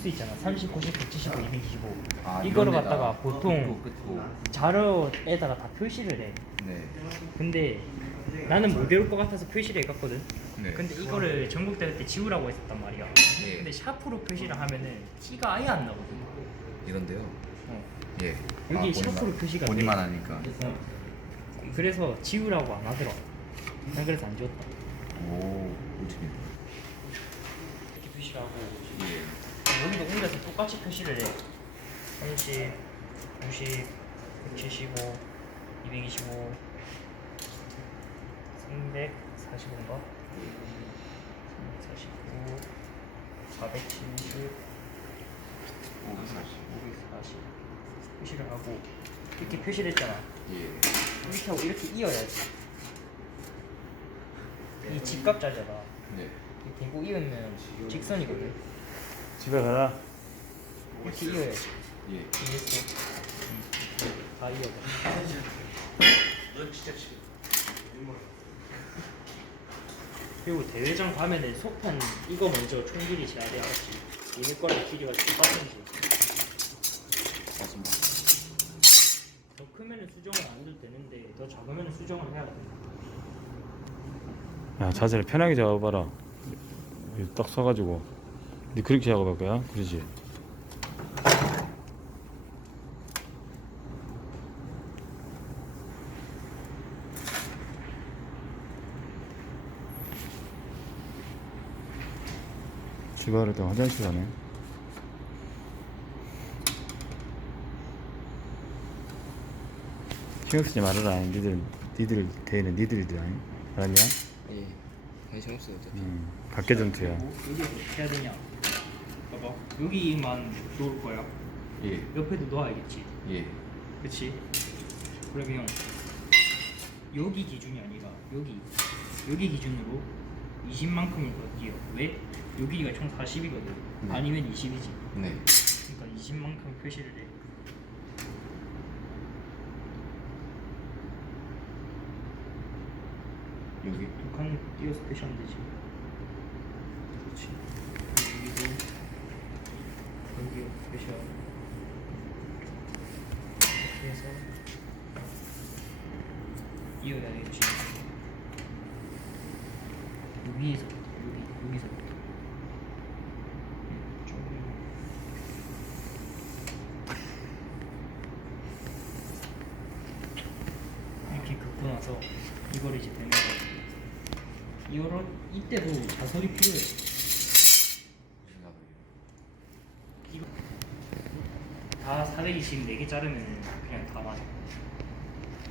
수 있잖아 30, 90, 175, 225 아, 이거를 이런 갖다가 데다 보통 끝고, 끝고. 자료에다가 다 표시를 해 네. 근데 나는 못 외울 것 같아서 표시를 해갔거든 네. 근데 이거를 전국 대회 때 지우라고 했었단 말이야 예. 근데 샤프로 표시를 하면은 티가 아예 안 나거든 이런데요. 어. 예. 여기 본인만- 샤프로 표시가 본인만 돼. 하니까. 어. 그래서 지우라고 안 하더라 난 그래서 안 지웠다 오, 꿀팁이네. 이렇게 표시를 하고 예. 여기도 옮겨서 똑같이 표시를 해 30, 90, 175, 225 345인가? 349 470 540. 540 표시를 하고 이렇게 표시를 했잖아 예. 이렇게 하고 이렇게 이어야지 이 직각자잖아 네. 이렇게 대고 이으면 직선이거든 집에 가라. 이렇게 이어야지 예. 응. 다 이어봐 그리고 대회장 가면은 속판 이거 먼저 총길이 재야 돼 알았지? 얘네 거랑 길이가 똑같은지 맞습니다. 더 크면은 수정을 안 해도 되는데 더 작으면은 수정을 해야 돼 야 자세를 편하게 잡아봐라. 여기 딱 서가지고. 네 그렇게 작업할 거야? 그러지. 집에 때 화장실 가네. 신경 쓰지 말아라. 니들, 니들 대회는 니들이들 아니? 알았냐? 예. 관심 없어요. 어차피. 음, 각계 전투야. 여기 어떻게 해야 되냐 봐봐 여기만 놓을 거야 예. 옆에도 놓아야겠지 예. 그치? 그러면 여기 기준이 아니라 여기 여기 기준으로 20만큼을 걷기요 왜? 여기가 총 40이거든 네. 아니면 20이지 네. 그러니까 20만큼 표시를 해 여기. 두칸 띄어서 표시하면 되지 그렇지 여기 표시하고 이렇게 해서 이어야 되겠지 여기에서부터 여기 여기서부터 음, 좀. 이렇게 긋고 나서 이걸 이제 거야 이거를 이때도 자석이 필요해 이거 다 424개 자르면 그냥 다 맞아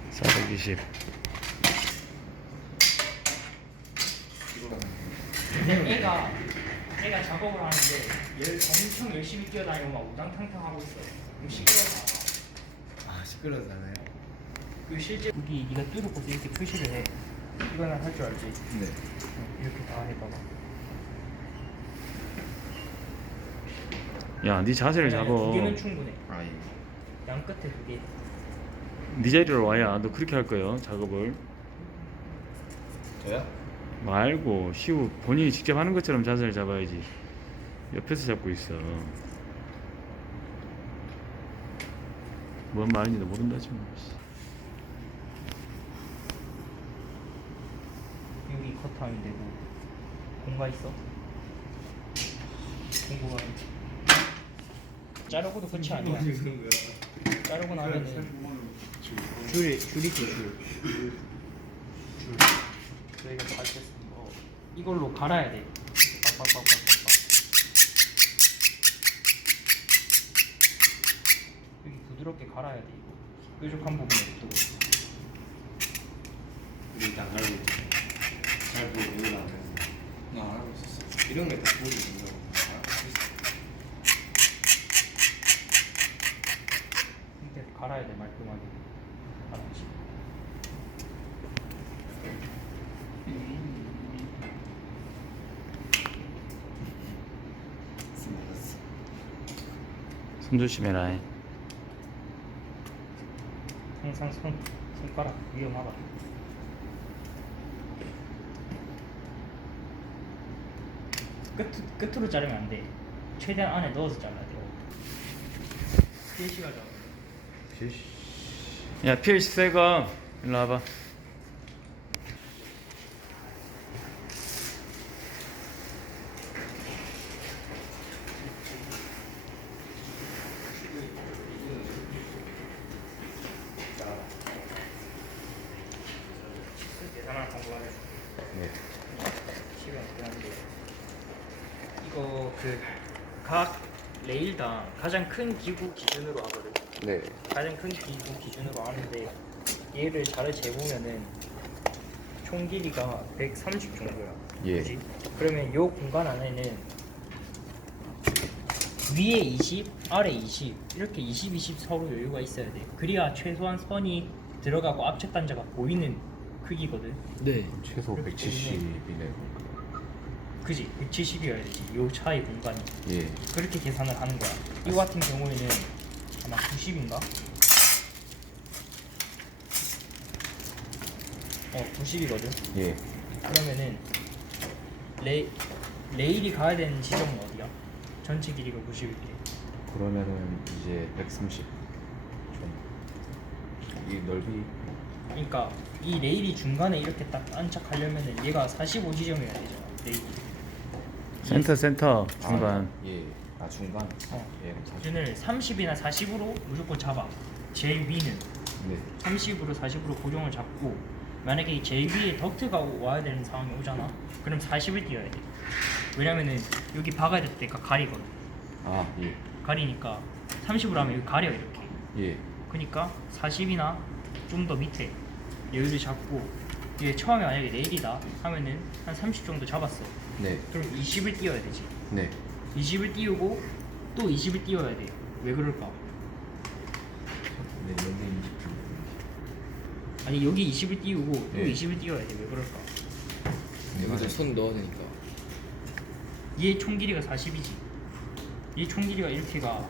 420. 근데 애가 애가 작업을 하는데 열 엄청 열심히 뛰어다니고 막 우당탕탕 하고 있어 그럼 시끄러워 아, 시끄러워서 하나요? 그 실제 여기 네가 뚫고서 이렇게 표시를 해 이거는 할 줄 알지? 네. 응, 이렇게 다 해봐봐 야, 네 자세를 잡어. 두 개는 충분해 아, 예. 양 끝에 두 개 네 자리로 와야 너 그렇게 할 거예요 작업을 저요? 말고 시우 본인이 직접 하는 것처럼 자세를 잡아야지 옆에서 잡고 있어 뭔 말인지도 모른다 지금 여기 컷하면 되고 공가 있어? 공구가 자르고도 끝이 아니야 자르고 나면은 줄이 줄 있지 줄. 줄. 저희가 잘 쳤습니다. 어, 이걸로 갈아야 돼. 빡빡빡빡빡빡. 여기 부드럽게 갈아야 돼 이거. 뾰족한 부분에 또. 일단 알고 있죠. 잘 보고 이걸 안 해서. 아, 알고 있었어. 이런 보고 있는 이렇게 갈아야 돼 말끔하게. 알았지? 손 조심해라 항상 손 손가락 위험하다. 끝 끝으로 자르면 안 돼. 최대한 안에 넣어서 잘라야 돼요. 야 필시 새거 일로 와봐 계산하는 방법 하면 네. 시간 필요한데 이거 그 각 레일당 가장 큰 기구 기준으로 하거든. 네. 가장 큰 기구 기준으로 하는데 얘를 잘 재보면은 총 길이가 130 정도야. 예. 그지? 그러면 요 공간 안에는 위에 20, 아래 20 이렇게 20, 20 서로 여유가 있어야 돼. 그래야 최소한 선이 들어가고 앞쪽 단자가 보이는 크기거든. 네. 최소 그렇기 170이네요. 그지? 170이어야 되지. 요 차이 공간이. 예. 그렇게 계산을 하는 거야. 이거 같은 경우에는 아마 90인가? 어, 90이거든. 예. 그러면은 레 레일이 가야 되는 지점은 어디야? 전체 길이가 90일게. 그러면은 이제 130. 좀. 이 넓이 그러니까 이 레일이 중간에 이렇게 딱 안착하려면은 얘가 45 지점이어야 되잖아. 레일이. 센터 센터 아, 중간 예. 아 중간. 어. 예. 그럼 40. 기준을 30이나 40으로 무조건 잡아. 제일 위는 네. 30으로 40으로 고정을 잡고 만약에 제일 위에 덕트가 오- 와야 되는 상황이 오잖아. 그럼 40을 띄워야 돼. 왜냐면은 여기 박아야 될 때가 가리거든. 아 예. 가리니까 30으로 하면 여기 가려 이렇게. 예. 그러니까 40이나 좀 더 밑에 여유를 잡고 이게 처음에 만약에 레일이다 하면은 한 30 정도 잡았어. 네. 그럼 20을 띄워야 되지. 네. 20을 띄우고 또 20을 띄워야 돼. 왜 그럴까? 네. 여기 20. 아니 여기 20을 띄우고 또 예. 20을 띄워야 돼. 왜 그럴까? 여기서 손 넣어야 되니까. 얘 총 길이가 40이지. 얘 총 길이가 이렇게가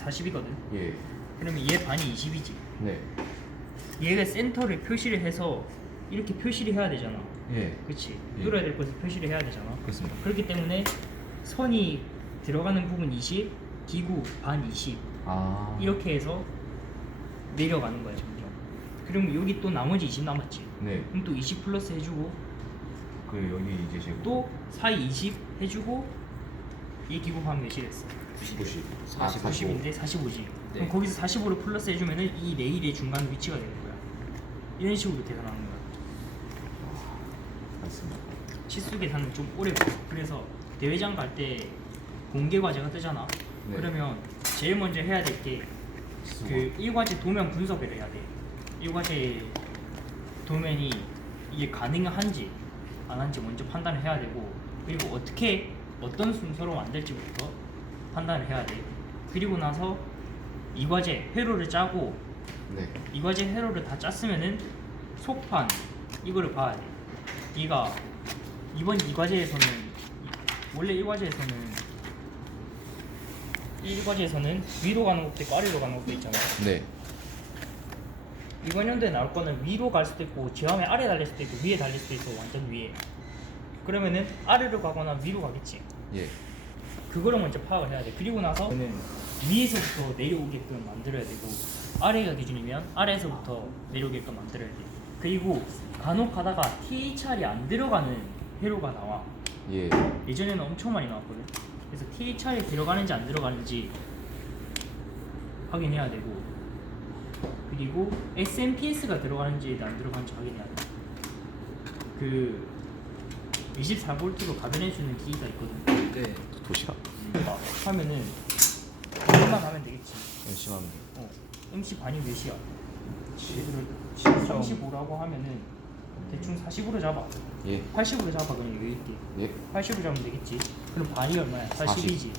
40이거든. 예. 그러면 얘 반이 20이지. 네. 얘가 센터를 표시를 해서 이렇게 표시를 해야 되잖아. 예. 그렇지. 예. 뚫어야 될 곳을 표시를 해야 되잖아. 그렇습니다. 그렇기 때문에 선이 들어가는 부분 20, 기구 반 20 아. 이렇게 해서 내려가는 거야. 그러면 여기 또 나머지 20 남았지. 네. 그럼 또 20 플러스 해주고 그 여기 이제 제가 또 사이 20 해주고 이반 몇이 됐어? 90. 40, 40인데 45지. 네. 그럼 거기서 45를 플러스 해주면은 이 레일의 중간 위치가 되는 거야. 이런 식으로 계산하는 거야. 맞습니다. 치수 계산은 좀 오래 걸려. 그래서 대회장 갈 때 공개 과제가 뜨잖아. 네. 그러면 제일 먼저 해야 될 게그 일과제 도면 분석을 해야 돼. 일과제 도면이 이게 가능한지 안 한지 먼저 판단을 해야 되고 그리고 어떻게 어떤 순서로 만들지부터 판단을 해야 돼. 그리고 나서 이 과제 회로를 짜고 네. 이 과제 회로를 다 짰으면은 속판 이거를 봐야 돼. 얘가 이번 이 과제에서는 원래 일과제에서는 일과제에서는 위로 가는 것도 있고 아래로 가는 것도 있잖아. 네. 이번 연도에 나올 거는 위로 갈 수도 있고 지함에 아래 달릴 수도 있고 위에 달릴 수도 있어 완전 위에. 그러면은 아래로 가거나 위로 가겠지. 예. 그거를 먼저 파악을 해야 돼. 그리고 나서 는 위에서부터 내려오게끔 만들어야 되고 아래가 기준이면 아래에서부터 내려오게끔 만들어야 돼. 그리고 간혹 가다가 THR이 안 들어가는 회로가 나와. 예. 예전에는 엄청 많이 나왔거든. 그래서 THR이 들어가는지 안 들어가는지 확인해야 되고 그리고 SMPS가 들어가는지 안 들어가는지 확인해야 돼. 그 24V로 가변해주는 기기가 있거든. 네. 도시락. 막 하면은 이것만 하면 되겠지. 열심히 하면 어, MC 반이 몇이야? 얘들을 7점. 35라고 하면은 대충 40으로 잡아. 예. 80으로 잡아 그냥 여유 있게. 예. 80으로 잡으면 되겠지. 그럼 반이 얼마야? 40이지.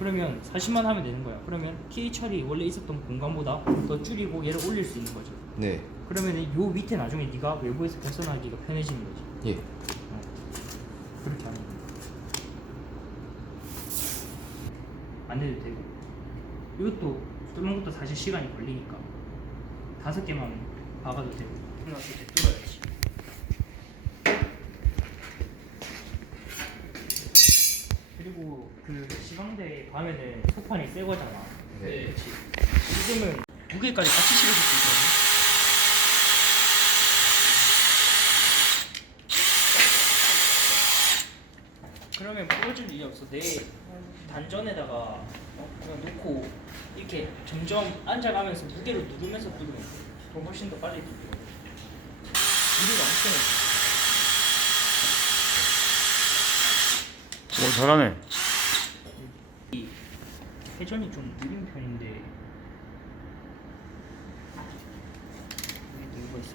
그러면 40만 하면 되는 거야. 그러면 THR이 원래 있었던 공간보다 더 줄이고 얘를 올릴 수 있는 거죠. 네. 그러면 요 밑에 나중에 네가 외부에서 벗어나기가 편해지는 거지. 예. 어. 그렇게 하는 거야. 안 해도 되고. 이것도 뚫는 것도 사실 시간이 걸리니까 다섯 개만 박아도 되고. 끝났을 때 뚫어야지. 그리고 그 그 시방대 가면은 소판이 새 거잖아. 네. 그치. 지금은 두 개까지 같이 실으실 수 있거든. 그러면 부러질 일이 없어. 내 단전에다가 어, 그냥 놓고 이렇게 점점 앉아가면서 무게를 누르면서 누르면 더 훨씬 더 빨리 누르고. 무게가 엄청. 오 잘하네 이 회전이 좀 느린 편인데. 여기 이거 있어.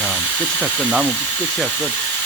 야 끝이다 끝. 나무 끝이야 끝